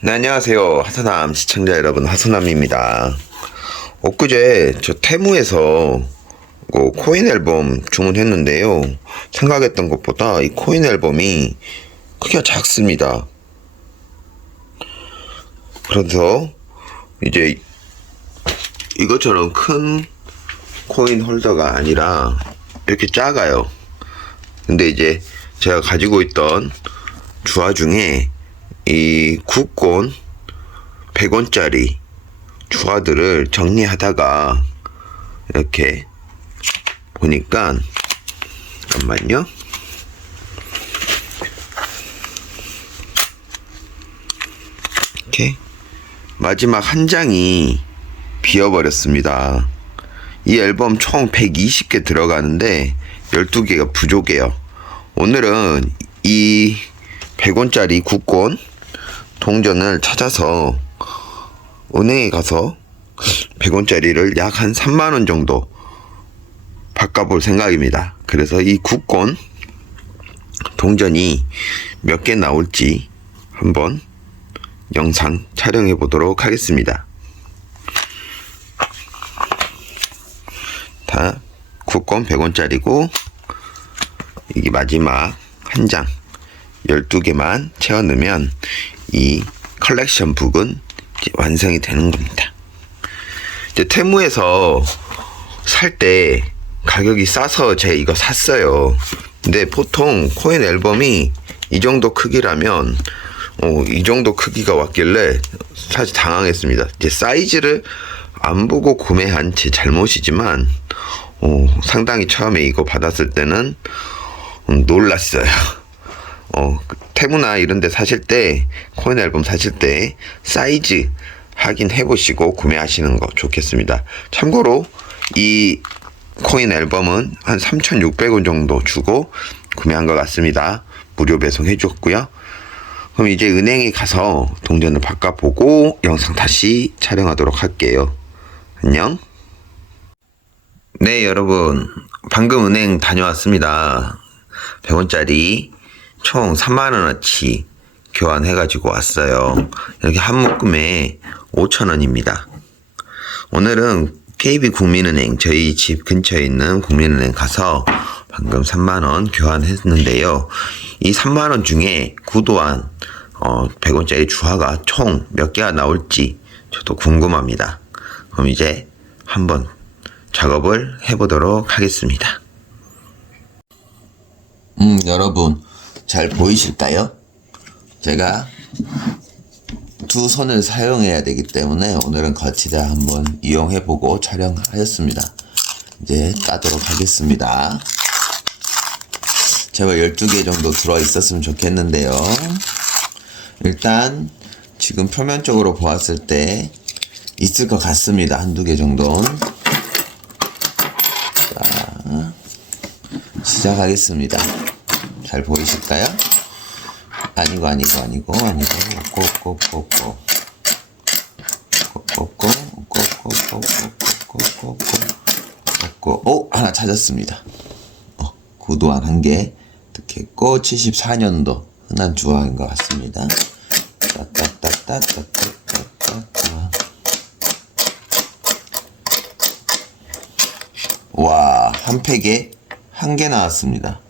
네, 안녕하세요. 하사남 시청자 여러분, 하사남입니다. 엊그제 저 테무에서 그 코인 앨범 주문했는데요. 생각했던 것보다 이 코인 앨범이 크기가 작습니다. 그래서 이제 이것처럼 큰 코인 홀더가 아니라 이렇게 작아요. 근데 이제 제가 가지고 있던 주화 중에 이 국권 100원짜리 주화들을 정리하다가 이렇게 보니까 잠깐만요. 이렇게 마지막 한 장이 비어버렸습니다. 이 앨범 총 120개 들어가는데 12개가 부족해요. 오늘은 이 100원짜리 국권 동전을 찾아서 은행에 가서 100원짜리를 약 한 3만원 정도 바꿔볼 생각입니다. 그래서 이 국권 동전이 몇 개 나올지 한번 영상 촬영해 보도록 하겠습니다. 다 국권 100원짜리고 이게 마지막 한 장 12개만 채워 넣으면 이 컬렉션 북은 완성이 되는 겁니다. 이제 테무에서 살 때 가격이 싸서 제가 이거 샀어요. 근데 보통 코인 앨범이 이 정도 크기라면 어, 이 정도 크기가 왔길래 사실 당황했습니다. 이제 사이즈를 안 보고 구매한 제 잘못이지만 어, 상당히 처음에 이거 받았을 때는 음, 놀랐어요. 어, 그 테무나 이런 데 사실 때, 코인 앨범 사실 때, 사이즈 확인해 보시고 구매하시는 거 좋겠습니다. 참고로, 이 코인 앨범은 한 3,600원 정도 주고 구매한 것 같습니다. 무료 배송해 줬고요. 그럼 이제 은행에 가서 동전을 바꿔보고 영상 다시 촬영하도록 할게요. 안녕. 네, 여러분. 방금 은행 다녀왔습니다. 100원짜리 총 3만원어치 교환해가지고 왔어요. 이렇게 한 묶음에 5천원입니다. 오늘은 KB 국민은행, 저희 집 근처에 있는 국민은행 가서 방금 3만원 교환했는데요. 이 3만원 중에 구도한 어, 100원짜리 주화가 총 몇 개가 나올지 저도 궁금합니다. 그럼 이제 한번 작업을 해보도록 하겠습니다. 음, 여러분, 잘 보이실까요? 제가 두 손을 사용해야 되기 때문에 오늘은 거치대 한번 이용해보고 촬영하였습니다. 이제 까도록 하겠습니다. 제발 12개 정도 들어있었으면 좋겠는데요. 일단, 지금 표면적으로 보았을 때 있을 것 같습니다. 한두 개 정도는. 자, 시작하겠습니다. 잘 보이실까요? 아니고 아니고 아니고 아니고 꼭꼭꼭꼭 꼭꼭꼭 꼭꼭꼭꼭꼭꼭꼭꼭 오 하나 찾았습니다. 어, 구도한 한개 득했고 74년도 흔한 주화인 것 같습니다. 따따따따따따따따 와, 한 팩에 한 개 나왔습니다.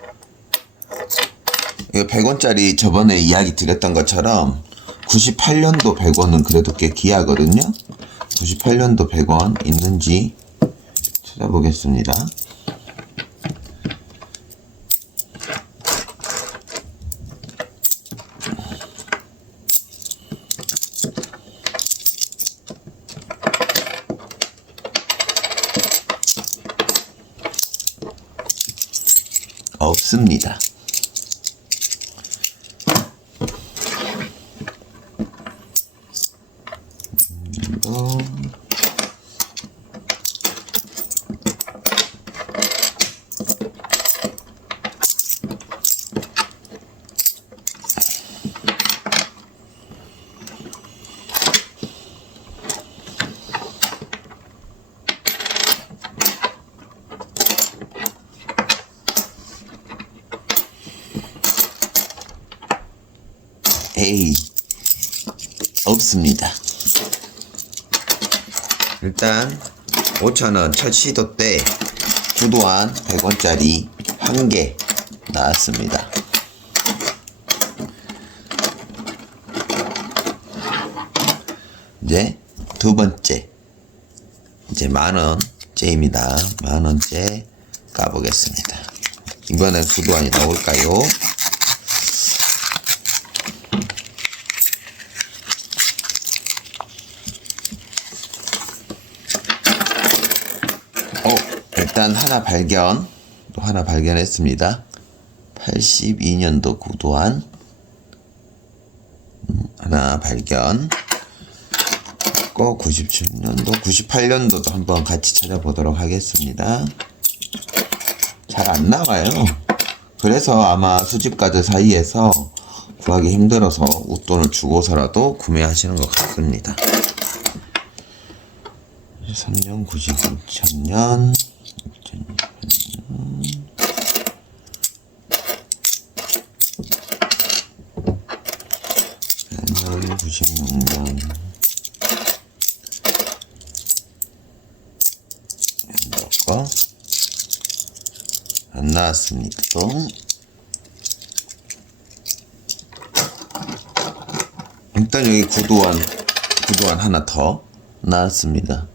이거 100원짜리 저번에 이야기 드렸던 것처럼 98년도 100원은 그래도 꽤 귀하거든요. 98년도 100원 있는지 찾아보겠습니다. 없습니다. 이거 에이 없습니다. 일단 5,000원 첫 시도 때 구도한 100원짜리 한 개 나왔습니다. 이제 두 번째 이제 만원째입니다. 만원째 까보겠습니다. 이번엔 구도 안이 나올까요? 어, 일단 하나 발견. 또 하나 발견했습니다. 82년도 구도안. 음, 하나 발견. 고 97년도, 98년도도 한번 같이 찾아보도록 하겠습니다. 잘 안 나와요. 그래서 아마 수집가들 사이에서 구하기 힘들어서 웃돈을 주고서라도 구매하시는 것 같습니다. 3년, 99, 2000년, 2000년. 년 96년. 이거 안 나왔습니다. 또. 일단 여기 구도안, 구도안 하나 더 나왔습니다.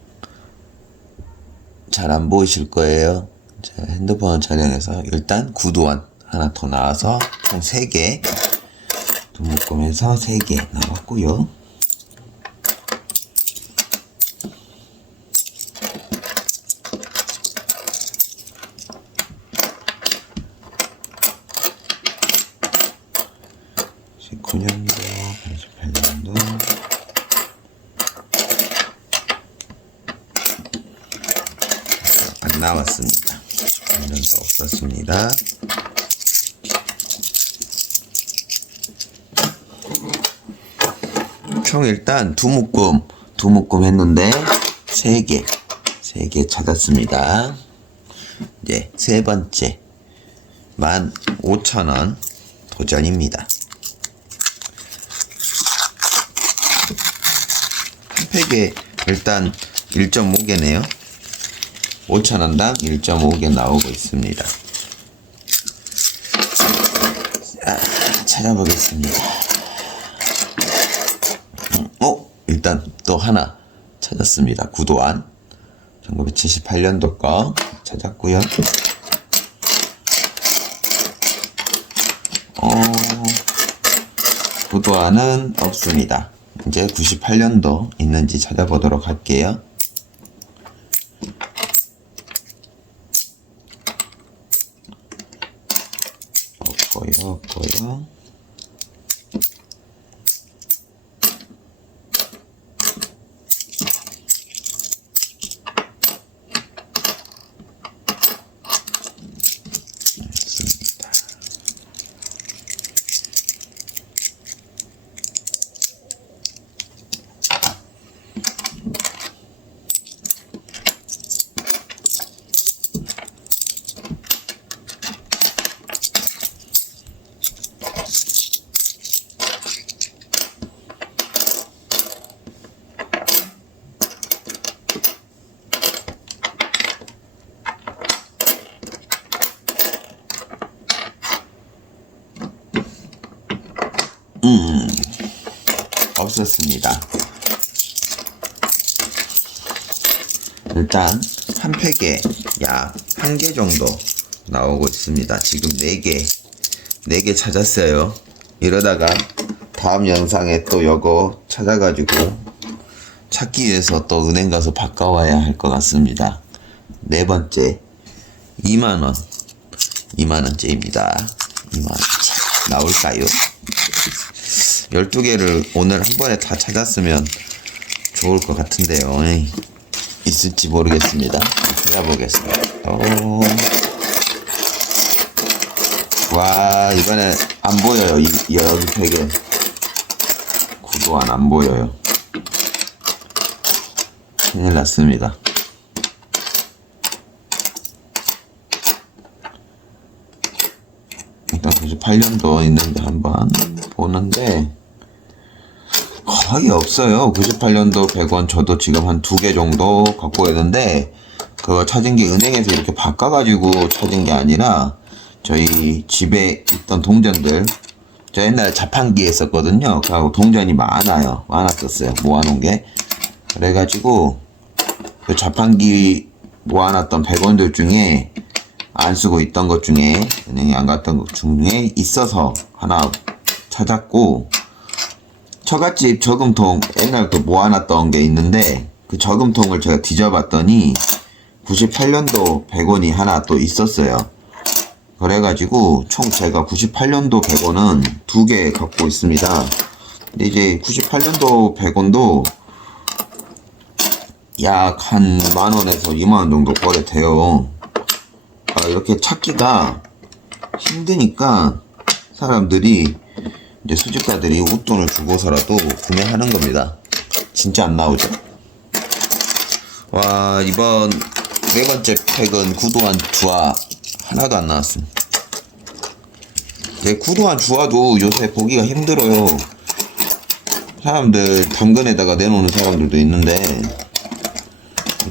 잘 안 보이실 거예요. 제가 핸드폰을 촬영해서 일단 구도안 하나 더 나와서 총 3개 두 묶음에서 3개 나왔고요. 십구 년도 88년도 안 나왔습니다. 18년도 없었습니다. 총 일단 두 묶음, 두 묶음 했는데 세 개, 세 개 찾았습니다. 이제 세 번째, 만 오천 원 도전입니다. 한 팩에 일단 1.5개네요. 5,000원당 1.5개 나오고 있습니다. 자, 찾아보겠습니다. 음, 어? 일단 또 하나 찾았습니다. 구도안. 1978년도 거 찾았고요. 어, 구도안은 없습니다. 이제 98년도 있는지 찾아보도록 할게요. 없고요, 없고요. 일단 한 팩에 약 한 개 정도 나오고 있습니다. 지금 네 개, 네개 찾았어요. 이러다가 다음 영상에 또 요거 찾아가지고 찾기 위해서 또 은행 가서 바꿔와야 할 것 같습니다. 네 번째, 2만원. 2만원째입니다. 2만원째. 나올까요? 12개를 오늘 한 번에 다 찾았으면 좋을 것 같은데요. 있을지 모르겠습니다. 찾아보겠습니다. 오. 와, 이번에 안 보여요. 이, 이 여기 되게 구도안 안 보여요. 큰일 났습니다. 일단 98년도 있는데 한번 보는데 거의 없어요. 98년도 100원 저도 지금 한 두 개 정도 갖고 있는데 그거 찾은 게 은행에서 이렇게 바꿔가지고 찾은 게 아니라 저희 집에 있던 동전들 저 옛날에 자판기에 썼거든요. 그하고 동전이 많아요. 많았었어요. 모아놓은 게. 그래가지고 그 자판기 모아놨던 100원들 중에 안 쓰고 있던 것 중에 은행에 안 갔던 것 중에 있어서 하나 찾았고 처갓집 저금통 옛날부터 모아놨던 게 있는데 그 저금통을 제가 뒤져봤더니 98년도 100원이 하나 또 있었어요. 그래가지고 총 제가 98년도 100원은 두 개 갖고 있습니다. 근데 이제 98년도 100원도 약 한 만원에서 2만원 정도 거래돼요. 아, 이렇게 찾기가 힘드니까 사람들이 이제 수집가들이 웃돈을 주고서라도 구매하는 겁니다. 진짜 안 나오죠. 와 이번 네 번째 팩은 구도한 주화 하나도 안 나왔습니다. 네, 구도한 주화도 요새 보기가 힘들어요. 사람들 당근에다가 내놓는 사람들도 있는데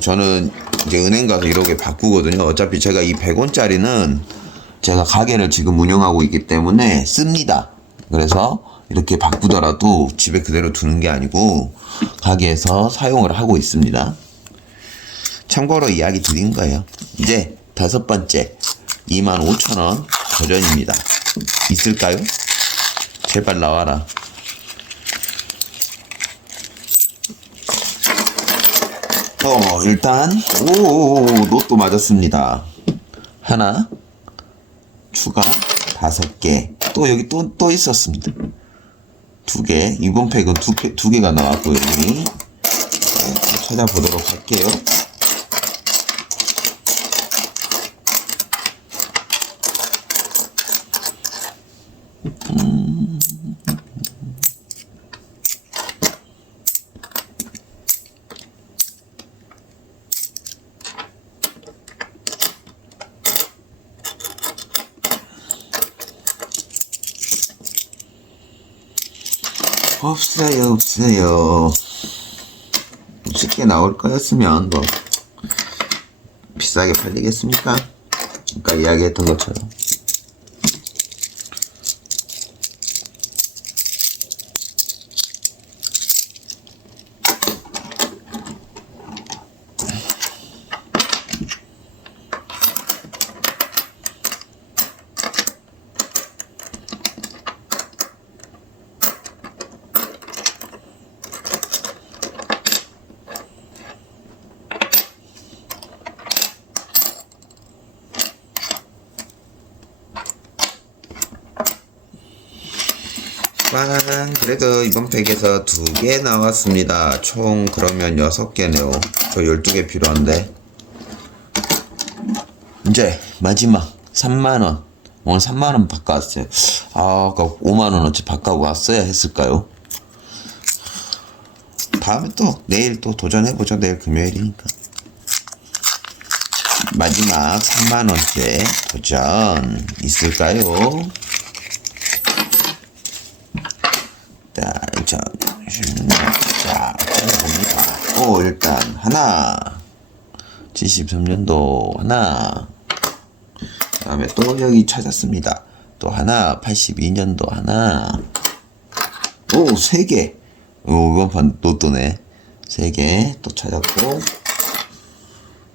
저는 이제 은행 가서 이렇게 바꾸거든요. 어차피 제가 이 100원짜리는 제가 가게를 지금 운영하고 있기 때문에 씁니다. 그래서 이렇게 바꾸더라도 집에 그대로 두는 게 아니고 가게에서 사용을 하고 있습니다. 참고로 이야기 드린 거예요. 이제 다섯 번째 25,000원 버전입니다. 있을까요? 제발 나와라. 어, 일단, 오, 로또 맞았습니다. 하나, 추가, 다섯 개. 또 여기 또, 또 있었습니다. 두 개. 이번 팩은 두, 개- 두 개가 나왔고요, 여기. 네, 찾아보도록 할게요. 없어요, 없어요. 쉽게 나올 거였으면 뭐 비싸게 팔리겠습니까? 아까 이야기했던 것처럼. 꽝 그래도 이번 팩에서 두 개 나왔습니다. 총 그러면 여섯 개네요. 저 12개 필요한데. 이제 마지막 3만원. 오늘 3만원 바꿔왔어요. 아 아까 5만원 어치 바꿔고 왔어야 했을까요? 다음에 또 내일 또 도전해보죠. 내일 금요일이니까. 마지막 3만원째 도전 있을까요? 자, 자, 자, 찾아봅니다. 오, 일단, 하나. 73년도 하나. 그 다음에 또 여기 찾았습니다. 또 하나. 82년도 하나. 오, 세 개. 오, 이번 판 로또네. 세 개. 또 찾았고.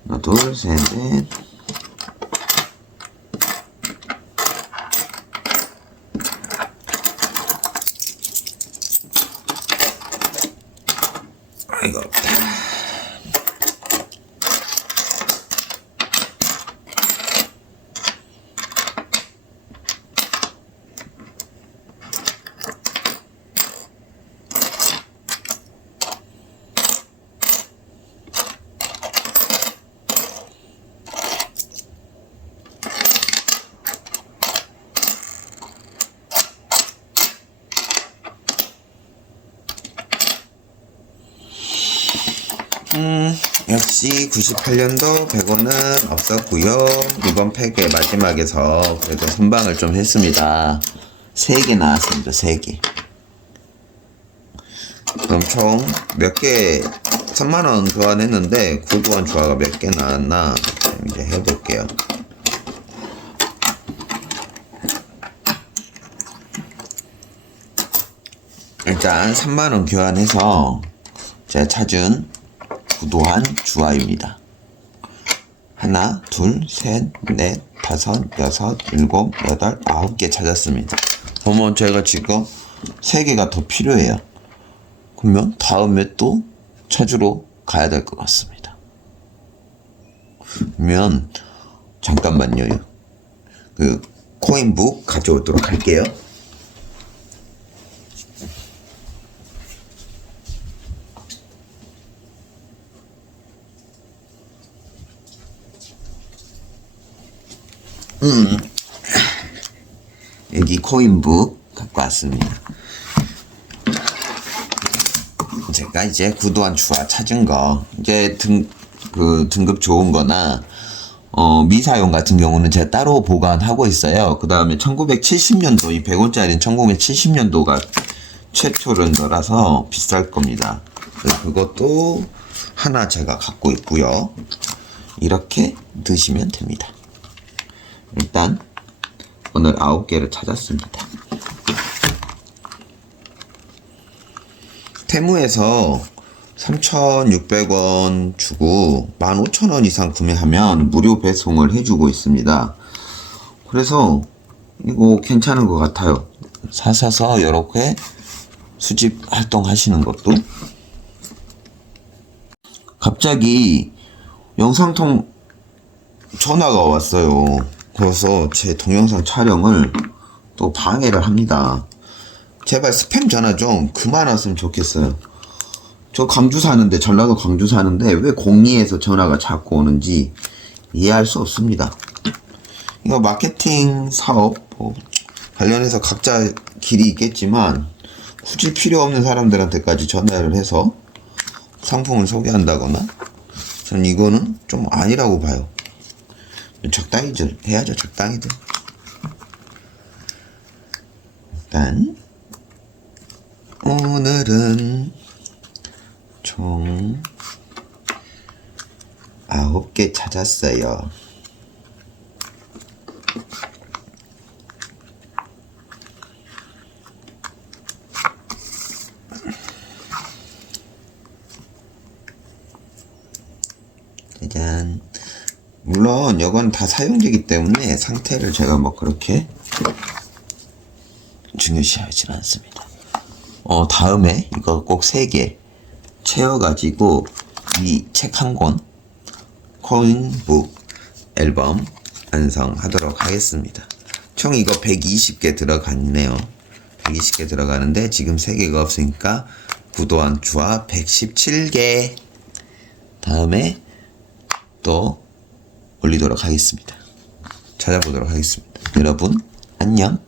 하나, 둘, 셋, 넷. 아이고. 음, 역시 98년도 100원은 없었고요. 이번 팩의 마지막에서 그래도 선방을 좀 했습니다. 3개 나왔습니다. 3개. 그럼 총 몇 개, 3만원 교환했는데, 구도한 주화가 몇 개 나왔나, 이제 해볼게요. 일단 3만원 교환해서 제가 찾은 구도한 주화입니다. 하나, 둘, 셋, 넷, 다섯, 여섯, 일곱, 여덟, 아홉 개 찾았습니다. 그러면 제가 지금 세 개가 더 필요해요. 그러면 다음에 또 찾으러 가야 될 것 같습니다. 그러면 잠깐만요. 그 코인북 가져오도록 할게요. 코인북 갖고 왔습니다. 제가 이제 구도한 주화 찾은 거 이제 등 그 등급 좋은 거나 어 미사용 같은 경우는 제가 따로 보관하고 있어요. 그 다음에 1970년도 이 100원짜리는 1970년도가 최초는 거라서 비쌀 겁니다. 그것도 하나 제가 갖고 있고요. 이렇게 드시면 됩니다. 일단 오늘 아홉 개를 찾았습니다. 테무에서 3,600원 주고 15,000원 이상 구매하면 무료 배송을 해주고 있습니다. 그래서 이거 괜찮은 것 같아요. 사셔서 이렇게 수집 활동하시는 것도 갑자기 영상통 전화가 왔어요. 그래서 제 동영상 촬영을 또 방해를 합니다. 제발 스팸 전화 좀 그만 왔으면 좋겠어요. 저 광주 사는데, 전라도 광주 사는데, 왜 공리에서 전화가 자꾸 오는지 이해할 수 없습니다. 이거 마케팅 사업, 뭐 관련해서 각자 길이 있겠지만, 굳이 필요 없는 사람들한테까지 전화를 해서 상품을 소개한다거나, 전 이거는 좀 아니라고 봐요. 적당히들 해야죠 적당히들 일단 오늘은 총 아홉 개 찾았어요 짜잔 물론 이건 다 사용되기 때문에 상태를 제가 뭐 그렇게 중요시하진 않습니다. 어 다음에 이거 꼭세개 채워가지고 이 책 한 권 코인북 앨범 완성하도록 하겠습니다. 총 이거 120개 들어갔네요. 120개 들어가는데 지금 세 개가 없으니까 구도한 주화 117개 다음에 또 올리도록 하겠습니다. 찾아보도록 하겠습니다. 여러분, 안녕.